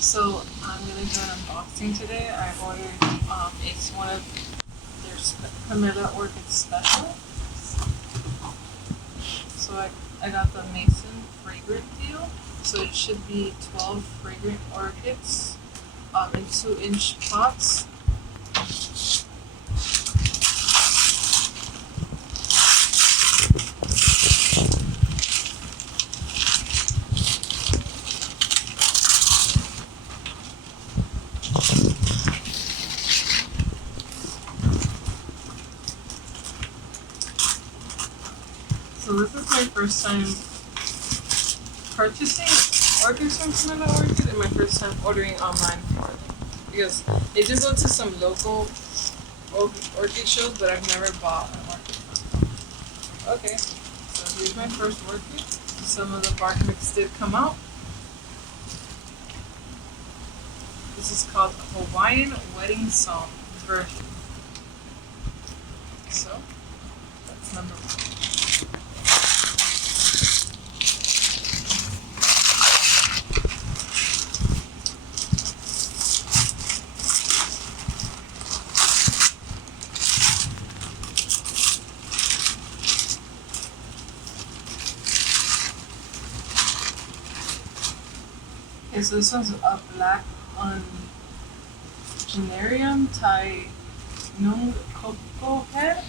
So I'm gonna do an unboxing today. I ordered it's one of their Carmela Orchids special. So I got the Mason Fragrant deal. So it should be 12 fragrant orchids in 2-inch pots. So this is my first time purchasing orchids from Carmela Orchid and my first time ordering online for them. Because they do go to some local orchid shows, but I've never bought an orchid from them. Okay, so here's my first orchid. Some of the bark mix did come out. This is called Hawaiian Wedding Song version. So, that's number one. Okay, so this one's a black on Generium Tai Nung Coco Head.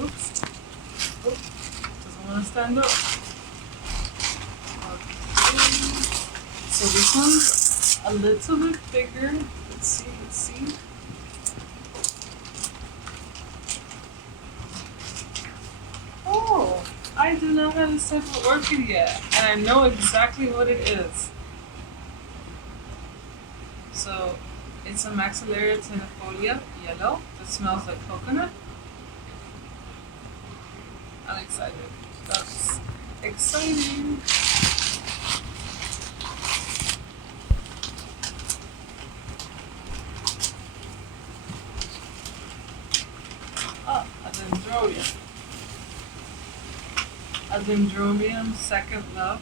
Oops. Oops. Doesn't want to stand up. Okay. So this one's a little bit bigger. Let's see. Oh, I do not have this type of orchid yet, and I know exactly what it is. So, it's a Maxillaria tenuifolia yellow that smells like coconut. I'm excited. That's exciting. Oh, a dendrobium. A dendrobium second love.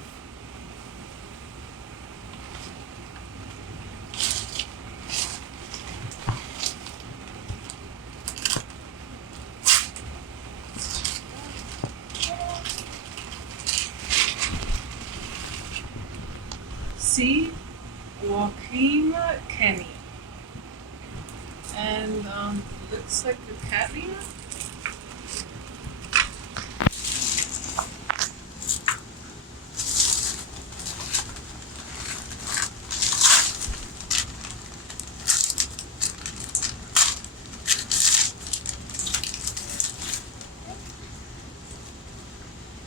C. Joaquin Kenny. And looks like the Cattleya.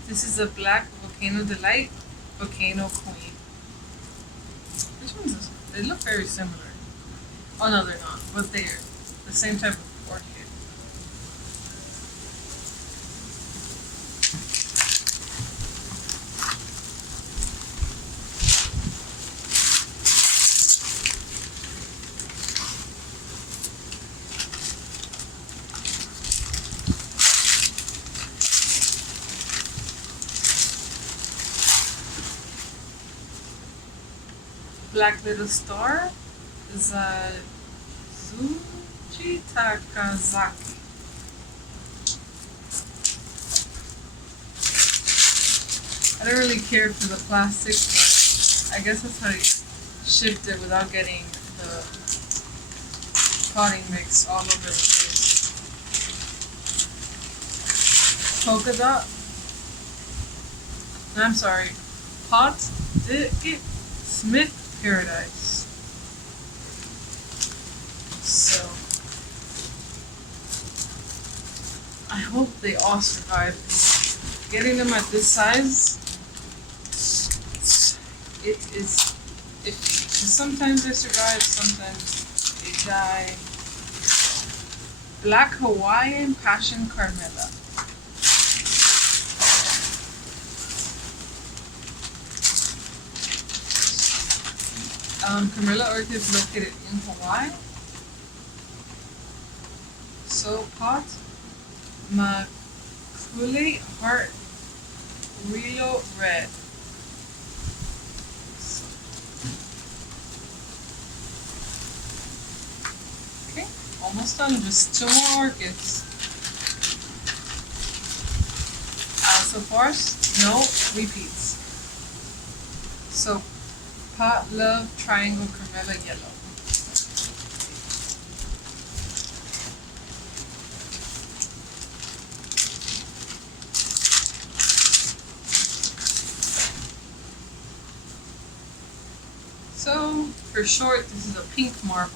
This is a black Volcano Delight Volcano Queen. Which one's this one? They look very similar. Oh no, they're not. But they're the same type of orchid. Black Little Star is a Zuchi Takazaki. I don't really care for the plastic, but I guess that's how you shipped it without getting the potting mix all over the place. Polka dot. I'm sorry. Pot Dick Smith Paradise. So I hope they all survive. Getting them at this size, it is iffy. Sometimes they survive, sometimes they die. Black Hawaiian Passion Carmela. Carmela Orchids located in Hawaii. So pot, Makule Heart Rio Red. Okay, almost done. Just 2 more orchids. So far, no repeats. So, Pot Love Triangle Carmela Yellow. So, for short, this is a pink marble.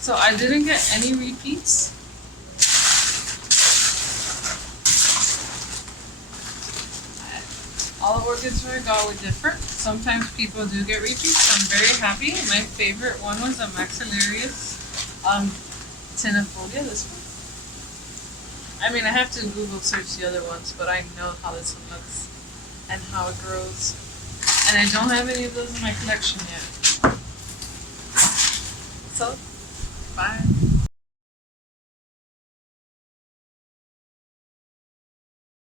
So I didn't get any repeats. All the orchids I got were different. Sometimes people do get repeats. I'm very happy. My favorite one was a Maxillarius Tenifolia, this one. I mean, I have to Google search the other ones, but I know how this one looks and how it grows. And I don't have any of those in my collection yet. So, bye.